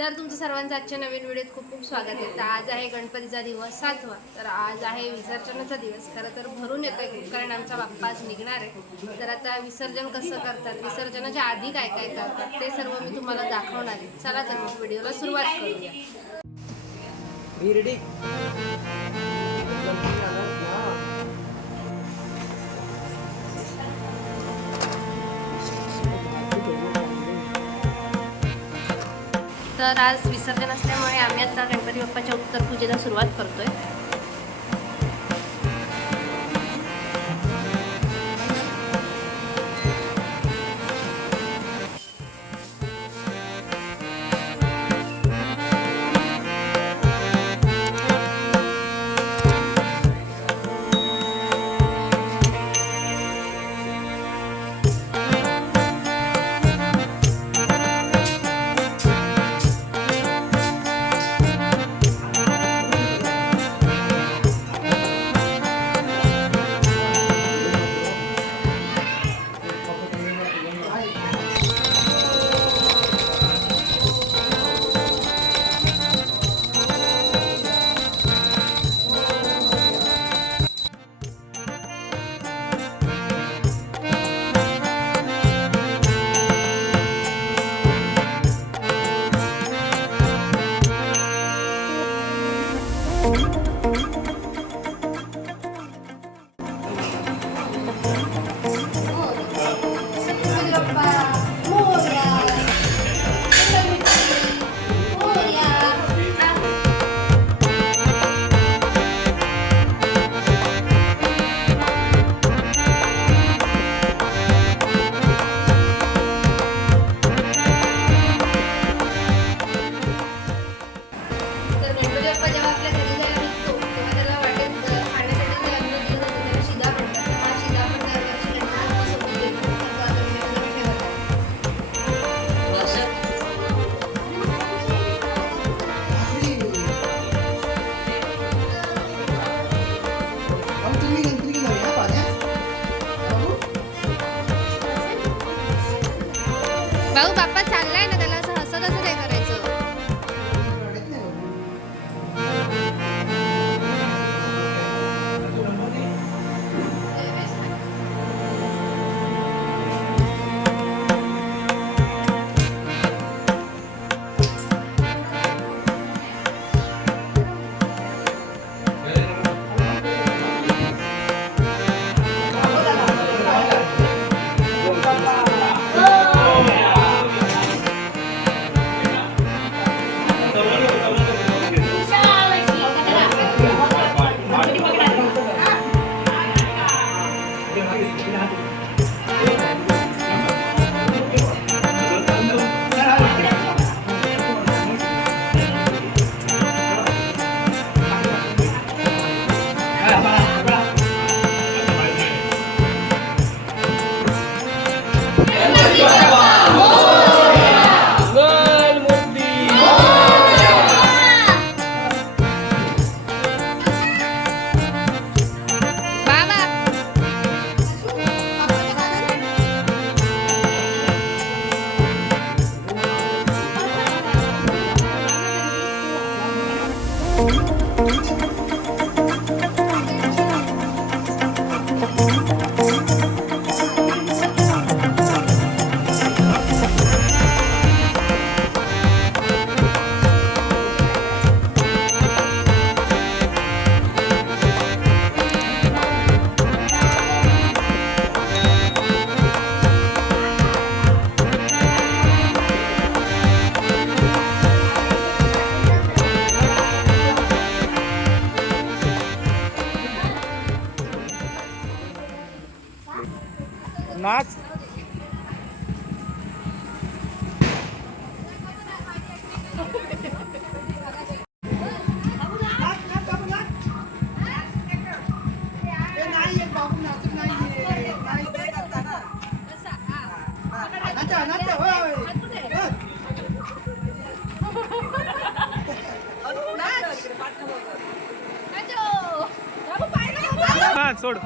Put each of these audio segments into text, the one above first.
तर तुमचं सर्वांचं आजच्या नवीन व्हिडिओत खूप खूप स्वागत आहे. तर आज आहे गणपतीचा दिवस 7वा. तर आज आहे विसर्जनाचा दिवस. खरं तर भरून येतोय खूप, कारण आमचा बाप्पा आज निघणार आहे. तर आता विसर्जन कसं करतात, विसर्जनाच्या आधी काय काय करतात, ते सर्व मी तुम्हाला दाखवणार आहे. चला तर मग व्हिडिओला सुरुवात करूया. तर आज विसर्जन असल्यामुळे आम्ही आता गणपती बाप्पाच्या उत्तर पूजेला सुरुवात करतोय. भाऊ बाप्पा चाललाय ना, त्याला असं हसत हसत काय करायचं. नाच सोड.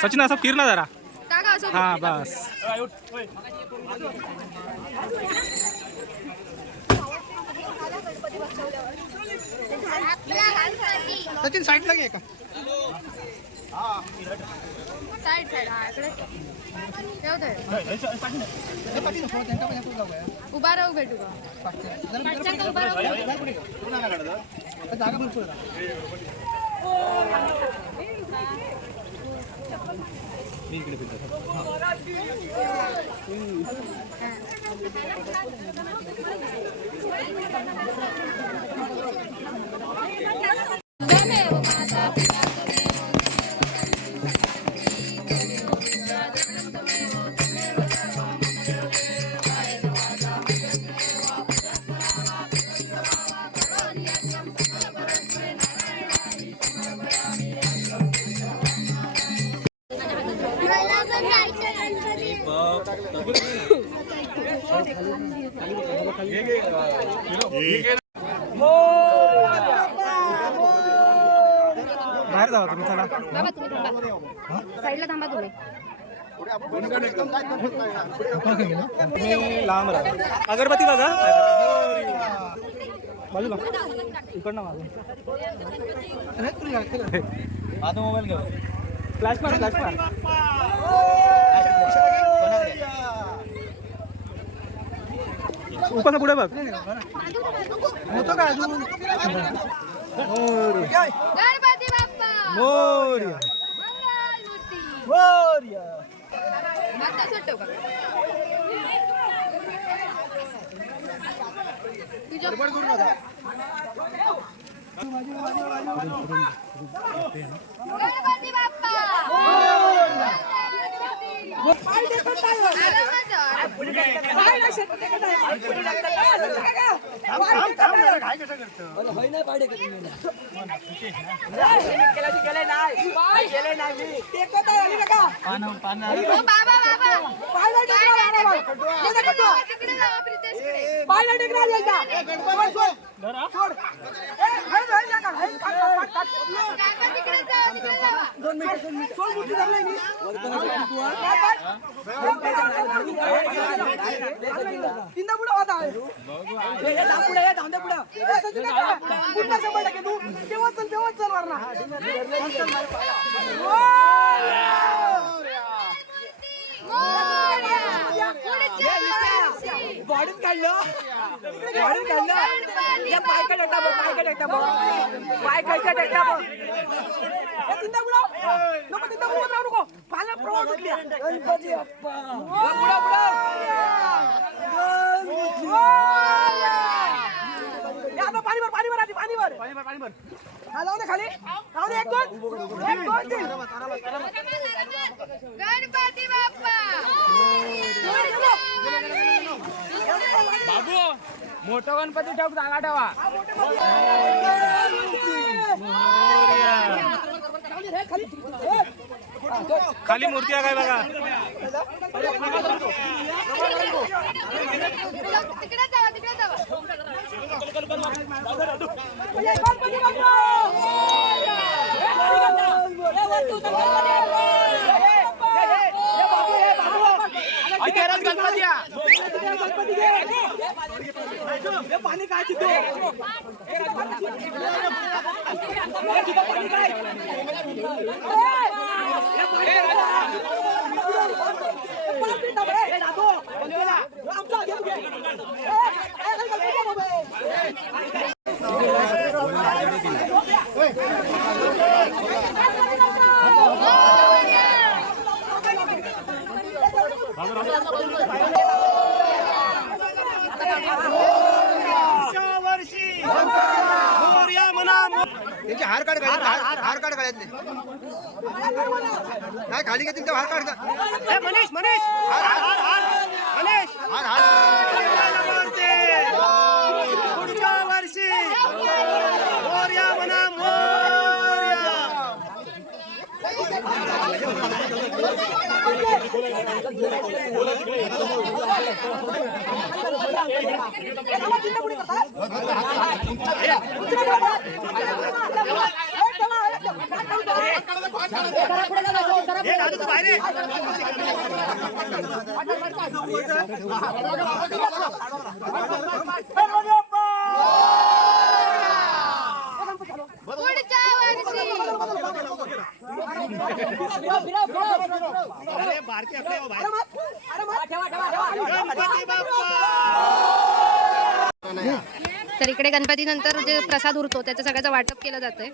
सचिन असं फिरला जरा. हा बस. सचिन साईडला घे का. साइड साइड हा इकडे उभा राहू भेटू का जागा भरपूर बाहेर जावा तुम्ही चला. थांबा तुम्ही थांबा साईडला थांबा तुम्ही तुम्ही लांब राहा. अगरबत्ती बघा बाजूला इकडनं माझा मोबाईल घेऊ. फ्लॅश मार फ्लॅश मार. उपासा पुढे बघ. होतो का अजून? गणपती बाप्पा मोरया मंगलमूर्ती मोरया. आता सुट्टो का तुझ्या गणपती बाप्पा बॉडीत काढलं या पायका टाकता बघ पायका टाकता बघ तिंदा बुडा नको तिंदा बुडत राहू नको पाण्यात प्रवाह उठली गणपती बाप्पा बुडा बुडा या आता पाणी भर आधी पाणी भर हा जाऊ दे खाली जाऊ दे एक दोन तीन गणपती बाप्पा बाबू मोठा गणपती ठेव जागा ठेवा खाली मूर्ती आहे काय बघा. तिकडे जावा पाणी काय तिथे त्यांचे हार काढ हार काढ गळ्यातले काय खाली का तुमचा हार काढ का मनीष हार पुढच्या वर्षी मोरया म्हणा पुढच्या वर्षी तर इकडे गणपती नंतर जे प्रसाद उरतो त्याचं सगळ्याचं वाटप केलं जातंय.